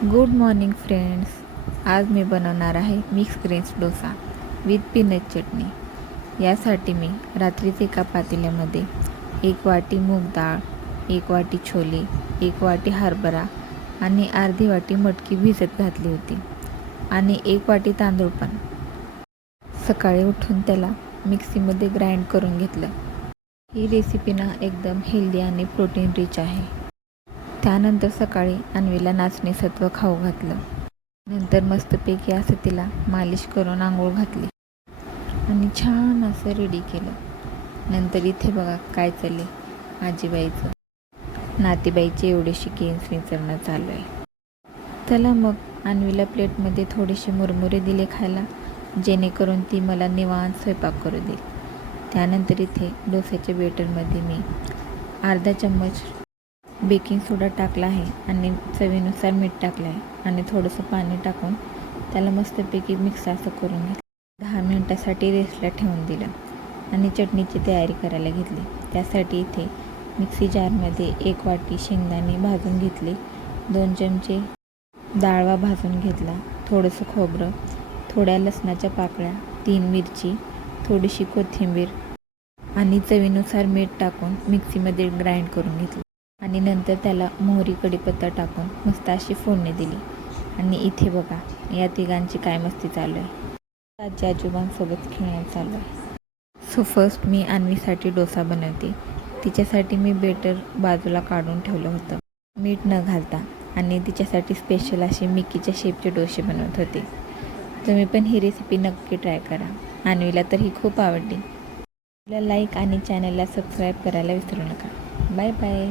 Good morning friends. आज मी बनवणार आहे mix grains dosa with peanut chutney. यासाठी मी रात्रीच एका पातेल्यामध्ये 1 वाटी मूग डाळ, 1 वाटी छोले, 1 वाटी हरभरा आणि अर्धी वाटी मटकी भिजत घातली होती आणि 1 वाटी तांदूळ पण. सकाळी उठून त्याला मिक्सीमध्ये ग्राइंड करून घेतलं. ही रेसिपी ना एकदम हेल्दी आणि प्रोटीन रिच आहे. त्यानंतर सकाळी अन्वीला नाचणी सत्व खाऊ घातलं. नंतर मस्तपैकी असं तिला मालिश करून आंघोळ घातली आणि छान असं रेडी केलं. नंतर इथे बघा काय चालले, आजीबाईचं नातीबाईची एवढीशी केस विंचरणं चालू आहे. चला मग अन्वीला प्लेटमध्ये थोडेसे मुरमुरे दिले खायला, जेणेकरून ती मला निवांत स्वयंपाक करू देईल. त्यानंतर इथे डोस्याच्या बेटरमध्ये मी अर्धा चम्मच बेकिंग सोडा टाकला आहे आणि चवीनुसार मीठ टाकलं आहे आणि थोडंसं पाणी टाकून त्याला मस्तपैकी मिक्स असं करून घेतलं. 10 मिनटासाठी रेस्टला ठेवून दिलं आणि चटणीची तयारी करायला घेतली. त्यासाठी इथे मिक्सी जारमध्ये 1 वाटी शेंगदाणे भाजून घेतले, 2 चमचे डाळवा भाजून घेतला, थोडंसं खोबरं, थोड्या लसणाच्या पाकळ्या, 3 मिरची, थोडीशी कोथिंबीर आणि चवीनुसार मीठ टाकून मिक्सीमध्ये ग्राइंड करून घेतलं आणि नंतर त्याला मोहरी कढीपत्ता टाकून मस्त अशी फोडणी दिली. आणि इथे बघा या तिघांची काय मस्ती चालू आहे, आजी आजोबांसोबत खेळणं चालू आहे. सो फर्स्ट मी अन्वीसाठी डोसा बनवते. तिच्यासाठी मी बेटर बाजूला काढून ठेवलं होतं मीठ न घालता आणि तिच्यासाठी स्पेशल असे मिकीच्या शेपचे डोसे बनवत होते. तुम्ही पण ही रेसिपी नक्की ट्राय करा. अन्वीला तर ही खूप आवडली. लाईक आणि चॅनलला सबस्क्राईब करायला विसरू नका. Bye bye.